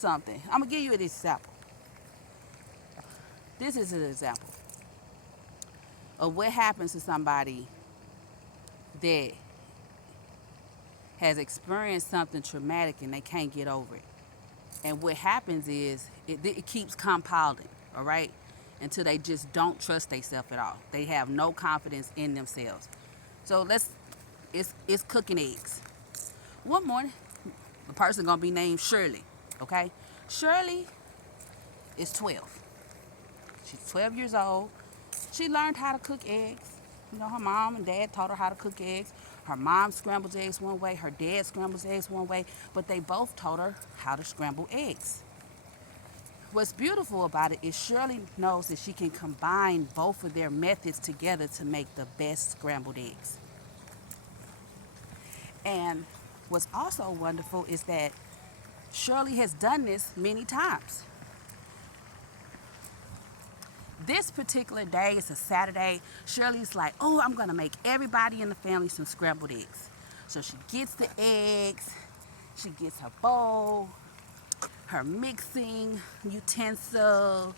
something. I'm gonna give you an example. This is an example of what happens to somebody that has experienced something traumatic and they can't get over it. And what happens is it keeps compounding, all right, until they just don't trust themselves at all. They have no confidence in themselves. So it's cooking eggs. One morning, the person gonna be named Shirley, okay? Shirley is 12. She's 12 years old. She learned how to cook eggs. You know, her mom and dad taught her how to cook eggs. Her mom scrambles eggs one way, her dad scrambles eggs one way, but they both taught her how to scramble eggs. What's beautiful about it is Shirley knows that she can combine both of their methods together to make the best scrambled eggs. And what's also wonderful is that Shirley has done this many times. This particular day, it's a Saturday, Shirley's like, oh, I'm gonna make everybody in the family some scrambled eggs. So she gets the eggs, she gets her bowl, her mixing utensil,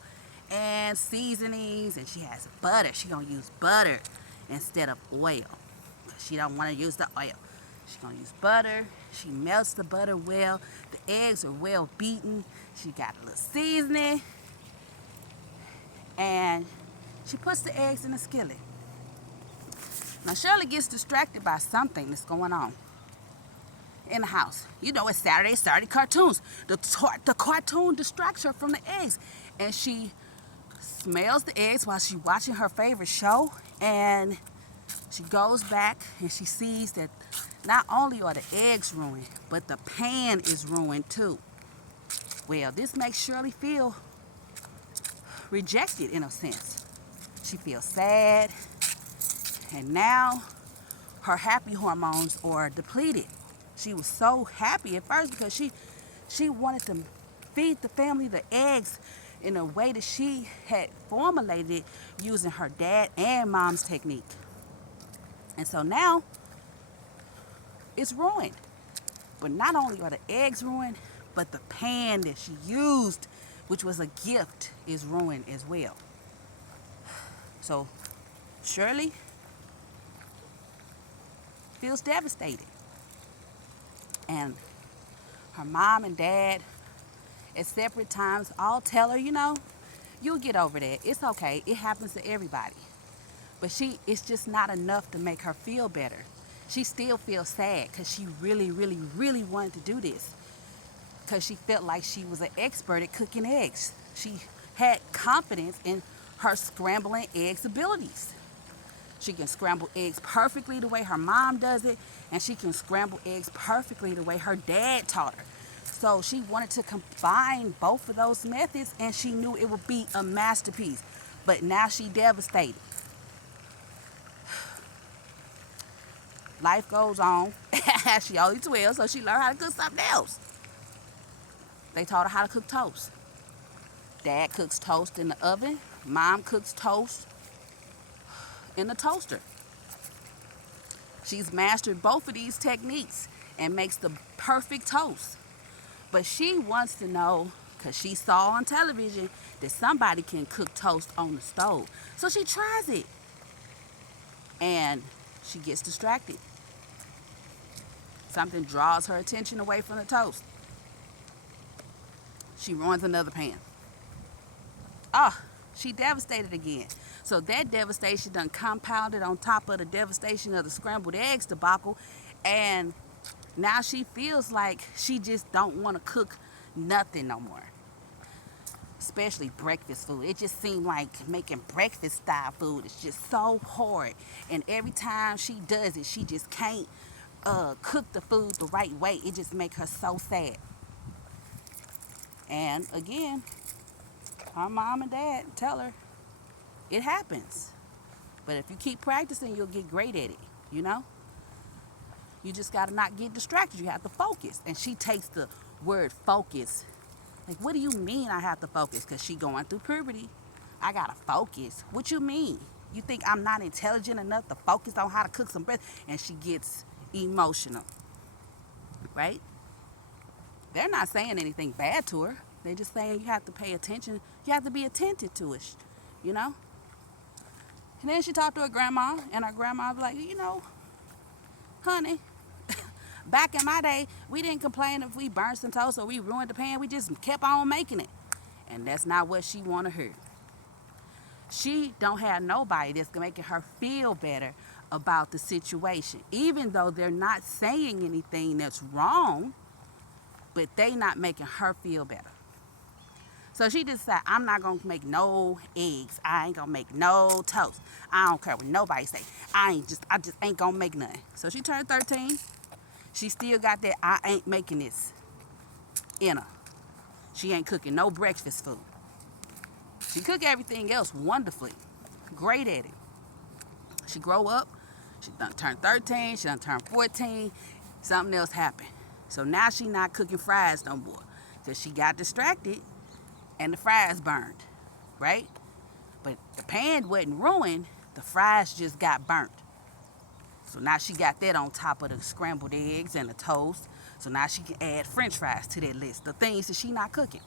and seasonings, and she has butter. She gonna use butter instead of oil. She don't wanna use the oil. She's gonna use butter. She melts the butter well. The eggs are well beaten. She got a little seasoning. And she puts the eggs in the skillet. Now Shirley gets distracted by something that's going on in the house. You know, it's Saturday cartoons. The cartoon distracts her from the eggs. And she smells the eggs while she's watching her favorite show. And she goes back and she sees that not only are the eggs ruined, but the pan is ruined too. Well, this makes Shirley feel rejected in a sense. She feels sad, and now her happy hormones are depleted. She was so happy at first because she wanted to feed the family the eggs in a way that she had formulated it using her dad and mom's technique. And so now it's ruined. But not only are the eggs ruined, but the pan that she used, which was a gift, is ruined as well. So Shirley feels devastated. And her mom and dad at separate times all tell her, you know, you'll get over that. It's okay. It happens to everybody. But it's just not enough to make her feel better. She still feels sad because she really, really, really wanted to do this. Because she felt like she was an expert at cooking eggs. She had confidence in her scrambling eggs abilities. She can scramble eggs perfectly the way her mom does it, and she can scramble eggs perfectly the way her dad taught her. So she wanted to combine both of those methods, and she knew it would be a masterpiece. But now she's devastated. Life goes on. She only 12, so she learned how to cook something else. They taught her how to cook toast. Dad cooks toast in the oven. Mom cooks toast in the toaster. She's mastered both of these techniques and makes the perfect toast. But she wants to know, because she saw on television that somebody can cook toast on the stove. So she tries it. And she gets distracted. Something draws her attention away from the toast. She ruins another pan. Oh, she devastated again. So that devastation done compounded on top of the devastation of the scrambled eggs debacle. And now she feels like she just don't want to cook nothing no more. Especially breakfast food. It just seemed like making breakfast style food is just so hard. And every time she does it, she just can't cook the food the right way. It just makes her so sad. And again, her mom and dad tell her it happens. But if you keep practicing, you'll get great at it, you know? You just got to not get distracted. You have to focus. And she takes the word focus. Like, what do you mean I have to focus? Because she going through puberty. I got to focus. What you mean? You think I'm not intelligent enough to focus on how to cook some bread? And she gets emotional, right? They're not saying anything bad to her. They're just saying you have to pay attention. You have to be attentive to it, you know? And then she talked to her grandma, and her grandma was like, honey, back in my day, we didn't complain if we burnt some toast or we ruined the pan. We just kept on making it. And that's not what she want to hear. She don't have nobody that's making her feel better about the situation. Even though they're not saying anything that's wrong, but they not making her feel better. So she just said, I'm not going to make no eggs. I ain't going to make no toast. I don't care what nobody say. I just ain't going to make nothing. So she turned 13. She still got that I ain't making this in her. She ain't cooking no breakfast food. She cook everything else wonderfully. Great at it. She grow up. She done turned 13. She done turned 14. Something else happened. So now she not cooking fries no more. Because she got distracted and the fries burned. Right? But the pan wasn't ruined. The fries just got burnt. So now she got that on top of the scrambled eggs and the toast. So now she can add french fries to that list. The things that she not cooking.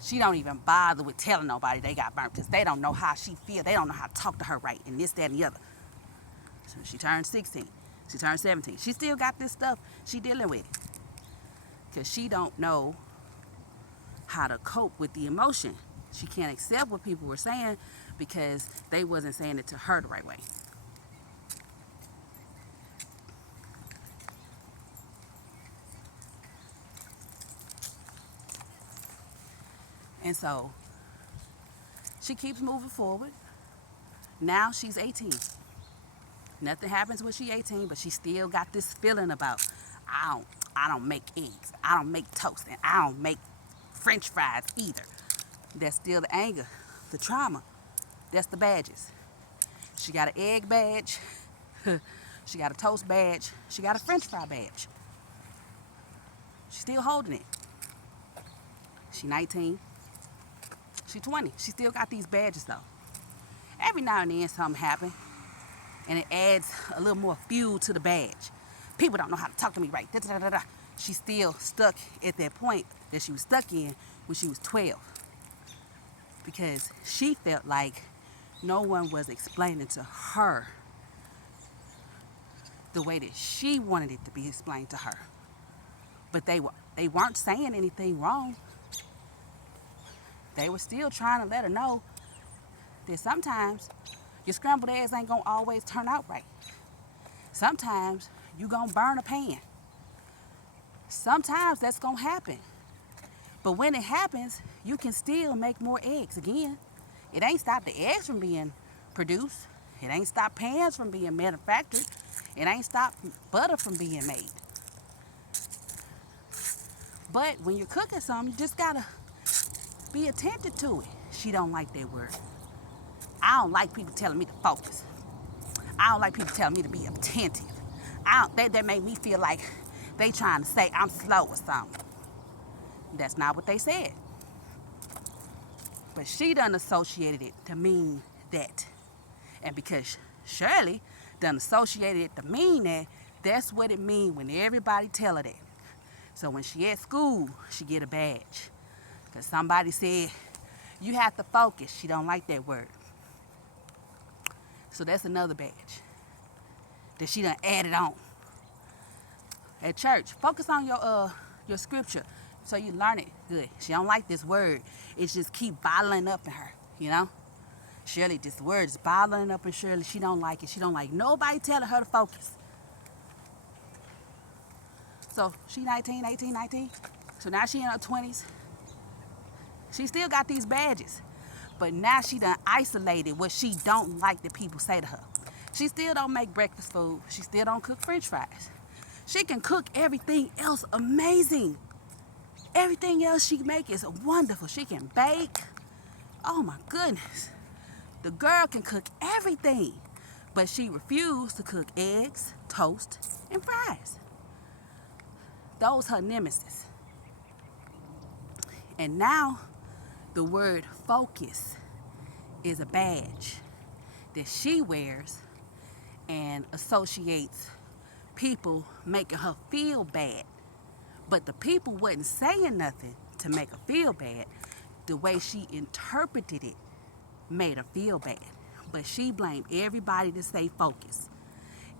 She don't even bother with telling nobody they got burnt because they don't know how she feel. They don't know how to talk to her right and this, that, and the other. So she turned 16. She turned 17. She still got this stuff she dealing with because she don't know how to cope with the emotion. She can't accept what people were saying because they wasn't saying it to her the right way. And so she keeps moving forward. Now she's 18. Nothing happens when she's 18, but she still got this feeling about I don't make eggs, I don't make toast, and I don't make french fries either. That's still the anger, the trauma. That's the badges. She got an egg badge, she got a toast badge, she got a french fry badge. She's still holding it. She's 19. She's 20. She still got these badges though. Every now and then something happens and it adds a little more fuel to the badge. People don't know how to talk to me right. She's still stuck at that point that she was stuck in when she was 12 because she felt like no one was explaining to her the way that she wanted it to be explained to her. But they weren't saying anything wrong. They were still trying to let her know that sometimes your scrambled eggs ain't gonna always turn out right. Sometimes you gonna burn a pan. Sometimes that's gonna happen. But when it happens, you can still make more eggs again. It ain't stopped the eggs from being produced. It ain't stopped pans from being manufactured. It ain't stopped butter from being made. But when you're cooking something, you just gotta be attentive to it. She don't like that word. I don't like people telling me to focus. I don't like people telling me to be attentive. That made me feel like they trying to say I'm slow or something. That's not what they said. But she done associated it to mean that. And because Shirley done associated it to mean that, that's what it mean when everybody tell her that. So when she at school, she get a badge. Because somebody said, you have to focus. She don't like that word. So that's another badge that she done added on. At church, focus on your scripture so you learn it good. She don't like this word. It just keep bottling up in her, you know? Shirley, this word is bottling up in Shirley. She don't like it. She don't like nobody telling her to focus. So she 19, 18, 19. So now she in her 20s. She still got these badges. But now she done isolated what she don't like that people say to her. She still don't make breakfast food. She still don't cook french fries. She can cook everything else amazing. Everything else she make is wonderful. She can bake. Oh my goodness. The girl can cook everything. But she refused to cook eggs, toast, and fries. Those her nemesis. And now the word focus is a badge that she wears and associates people making her feel bad But the people wasn't saying nothing to make her feel bad. The way she interpreted it made her feel bad. But she blamed everybody to stay focused.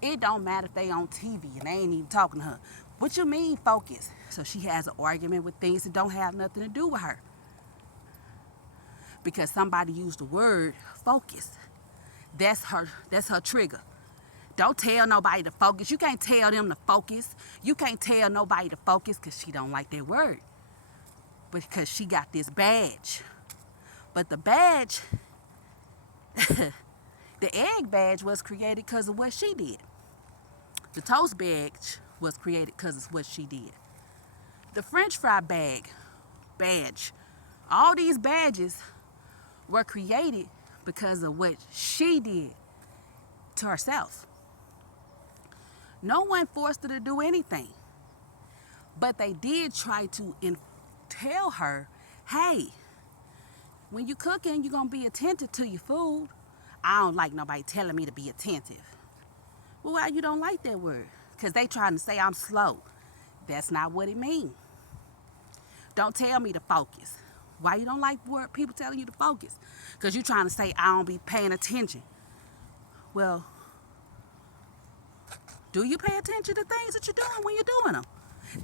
It don't matter if they on TV and they ain't even talking to her. What you mean focus? So she has an argument with things that don't have nothing to do with her. Because somebody used the word focus. That's her trigger. Don't tell nobody to focus. You can't tell them to focus. You can't tell nobody to focus because she don't like that word. Because she got this badge. But the badge, the egg badge was created because of what she did. The toast badge was created because of what she did. The French fry badge, all these badges were created because of what she did to herself. No one forced her to do anything. But they did try to tell her, hey, when you cooking, you're going to be attentive to your food. I don't like nobody telling me to be attentive. Well, why you don't like that word? Because they trying to say I'm slow. That's not what it means. Don't tell me to focus. Why you don't like people telling you to focus? Because you're trying to say I don't be paying attention. Well, do you pay attention to things that you're doing when you're doing them?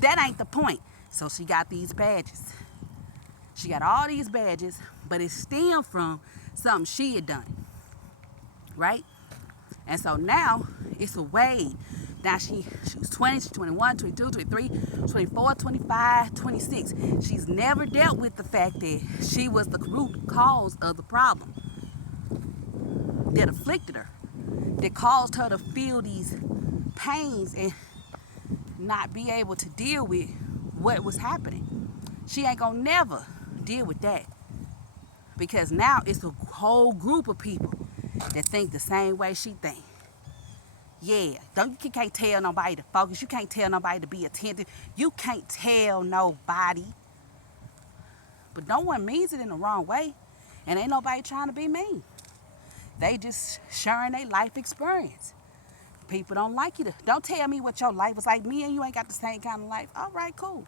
That ain't the point. So she got these badges. She got all these badges, but it stemmed from something she had done. Right? And so now it's a way. Now she was 20, she's 21, 22, 23, 24, 25, 26. She's never dealt with the fact that she was the root cause of the problem that afflicted her, that caused her to feel these pains and not be able to deal with what was happening. She ain't gonna never deal with that because now it's a whole group of people that think the same way she think. Yeah, you can't tell nobody to focus. You can't tell nobody to be attentive. You can't tell nobody. But no one means it in the wrong way. And ain't nobody trying to be mean. They just sharing their life experience. People don't like you to. Don't tell me what your life was like. Me and you ain't got the same kind of life. All right, cool.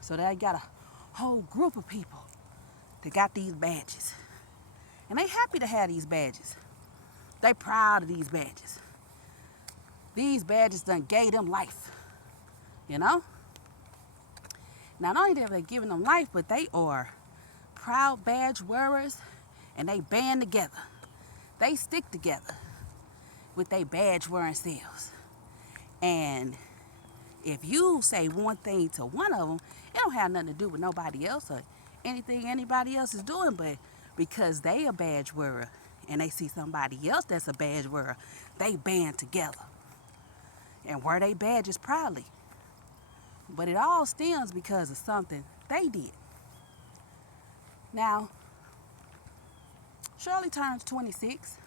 So they got a whole group of people that got these badges. And they happy to have these badges. They proud of these badges. These badges done gave them life. You know? Not only have they given them life, but they are proud badge wearers and they band together. They stick together with their badge wearing selves. And if you say one thing to one of them, it don't have nothing to do with nobody else or anything anybody else is doing, but because they a badge wearer and they see somebody else that's a badge wearer, they band together and wear their badges proudly. But it all stems because of something they did. Now, Shirley turns 26,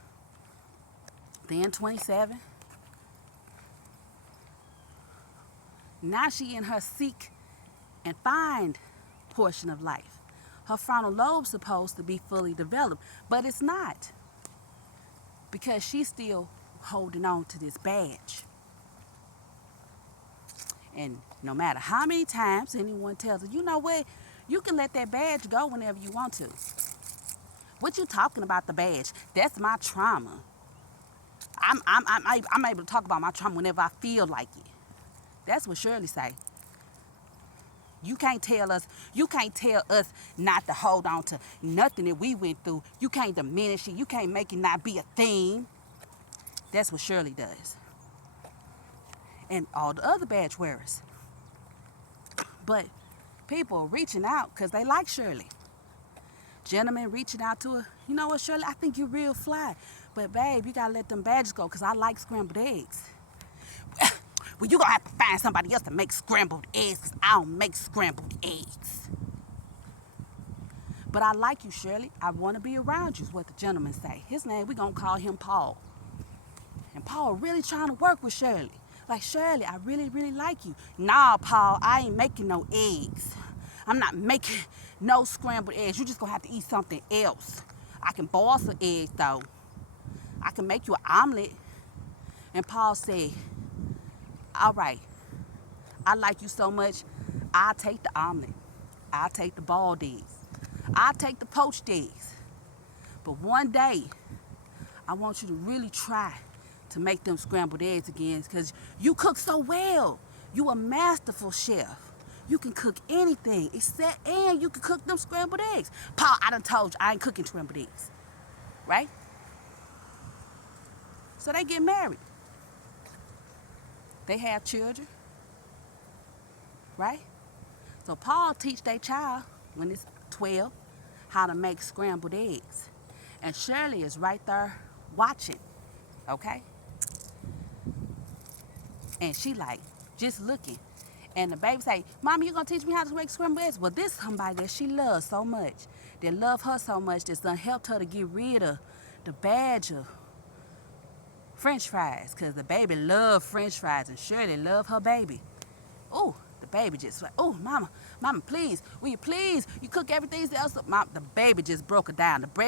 then 27. Now she in her seek and find portion of life. Her frontal lobe's supposed to be fully developed, but it's not. Because she's still holding on to this badge. And no matter how many times anyone tells her, you know what, you can let that badge go whenever you want to. What you talking about the badge? That's my trauma. I'm able to talk about my trauma whenever I feel like it. That's what Shirley say. You can't tell us not to hold on to nothing that we went through. You can't diminish it. You can't make it not be a thing. That's what Shirley does. And all the other badge wearers. But people are reaching out because they like Shirley. Gentlemen reaching out to her. You know what, Shirley? I think you're real fly. But babe, you got to let them badges go because I like scrambled eggs. Well, you going to have to find somebody else to make scrambled eggs because I don't make scrambled eggs. But I like you, Shirley. I want to be around you is what the gentleman say. His name, we're going to call him Paul. And Paul really trying to work with Shirley. Like, Shirley, I really, really like you. Nah, Paul, I ain't making no eggs. I'm not making no scrambled eggs. You just going to have to eat something else. I can boil some eggs, though. I can make you an omelet. And Paul said, all right, I like you so much, I'll take the omelet. I'll take the boiled eggs. I'll take the poached eggs. But one day, I want you to really try to make them scrambled eggs again because you cook so well. You a masterful chef. You can cook anything and you can cook them scrambled eggs. Paul, I done told you I ain't cooking scrambled eggs, right? So they get married. They have children, right? So Paul teach their child, when it's 12, how to make scrambled eggs. And Shirley is right there watching, okay? And she like, just looking. And the baby say, Mama, you gonna teach me how to make scrambled eggs? Well, this is somebody that she loves so much, that love her so much, that's done helped her to get rid of the badge of French fries, because the baby love French fries and Shirley love her baby. Oh, the baby just like, oh, Mama, please, will you please, you cook everything else up. Mom, the baby just broke her down. The bread